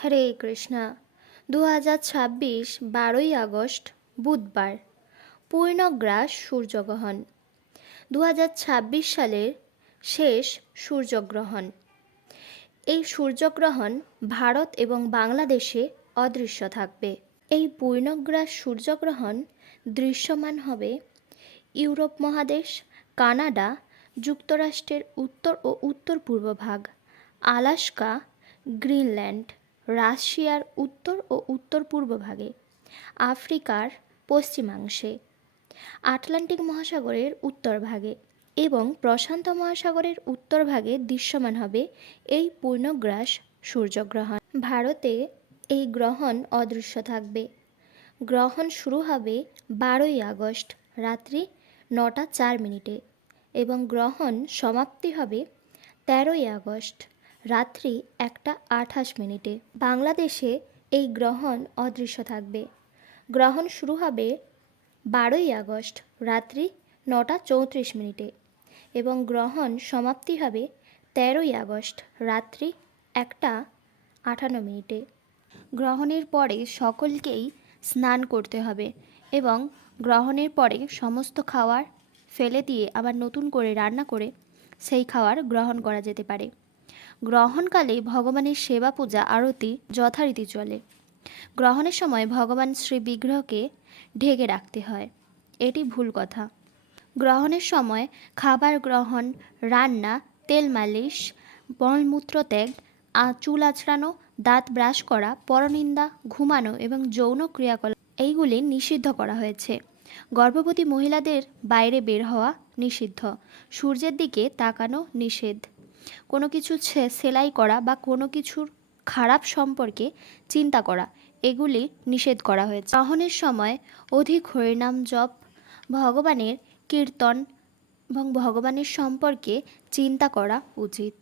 হরে Krishna. 2026 12ই August বুধবার, পূর্ণগ্রাস সূর্যগ্রহণ। 2026 সালের শেষ সূর্যগ্রহণ। এই সূর্যগ্রহণ ভারত এবং বাংলাদেশে অদৃশ্য থাকবে। এই পূর্ণগ্রাস সূর্যগ্রহণ দৃশ্যমান হবে ইউরোপ মহাদেশ, কানাডা, যুক্তরাষ্ট্রের উত্তর ও উত্তর পূর্ব ভাগ, আলাস্কা, গ্রিনল্যান্ড, রাশিয়ার উত্তর ও উত্তর পূর্ব ভাগে, আফ্রিকার পশ্চিমাংশে, আটলান্টিক মহাসাগরের উত্তর ভাগে এবং প্রশান্ত মহাসাগরের উত্তর ভাগে দৃশ্যমান হবে এই পূর্ণগ্রাস সূর্যগ্রহণ। ভারতে এই গ্রহণ অদৃশ্য থাকবে। গ্রহণ শুরু হবে 12ই আগস্ট রাত্রি 9টা 4 মিনিটে এবং গ্রহণ সমাপ্তি হবে 13ই আগস্ট রাত্রি 1টা 28 মিনিটে। বাংলাদেশে এই গ্রহণ অদৃশ্য থাকবে। গ্রহণ শুরু হবে 12ই আগস্ট রাত্রি 9টা 34 মিনিটে এবং গ্রহণ সমাপ্তি হবে 13ই আগস্ট রাত্রি 1টা 58 মিনিটে। গ্রহণের পরে সকলকেই স্নান করতে হবে এবং গ্রহণের পরে সমস্ত খাবার ফেলে দিয়ে আবার নতুন করে রান্না করে সেই খাবার গ্রহণ করা যেতে পারে। গ্রহণকালে ভগবানের সেবা পূজা আরতি যথারীতি চলে। গ্রহণের সময় ভগবান শ্রী বিগ্রহকে ঢেকে রাখতে হয়, এটি ভুল কথা। গ্রহণের সময় খাবার গ্রহণ, রান্না, তেল মালিশ, মলমূত্র ত্যাগ, চুল আঁচড়ানো, দাঁত ব্রাশ করা, পরনিন্দা, ঘুমানো এবং যৌন ক্রিয়াকলাপ এইগুলি নিষিদ্ধ করা হয়েছে। গর্ভবতী মহিলাদের বাইরে বের হওয়া নিষিদ্ধ। সূর্যের দিকে তাকানো নিষেধ। কোনো কিছু সেলাই করা বা কোনো কিছুর খারাপ সম্পর্কে চিন্তা করা এগুলি নিষেধ করা হয়েছে। গ্রহণের সময় অধিক হরিনাম জপ, ভগবানের কীর্তন এবং ভগবানের সম্পর্কে চিন্তা করা উচিত।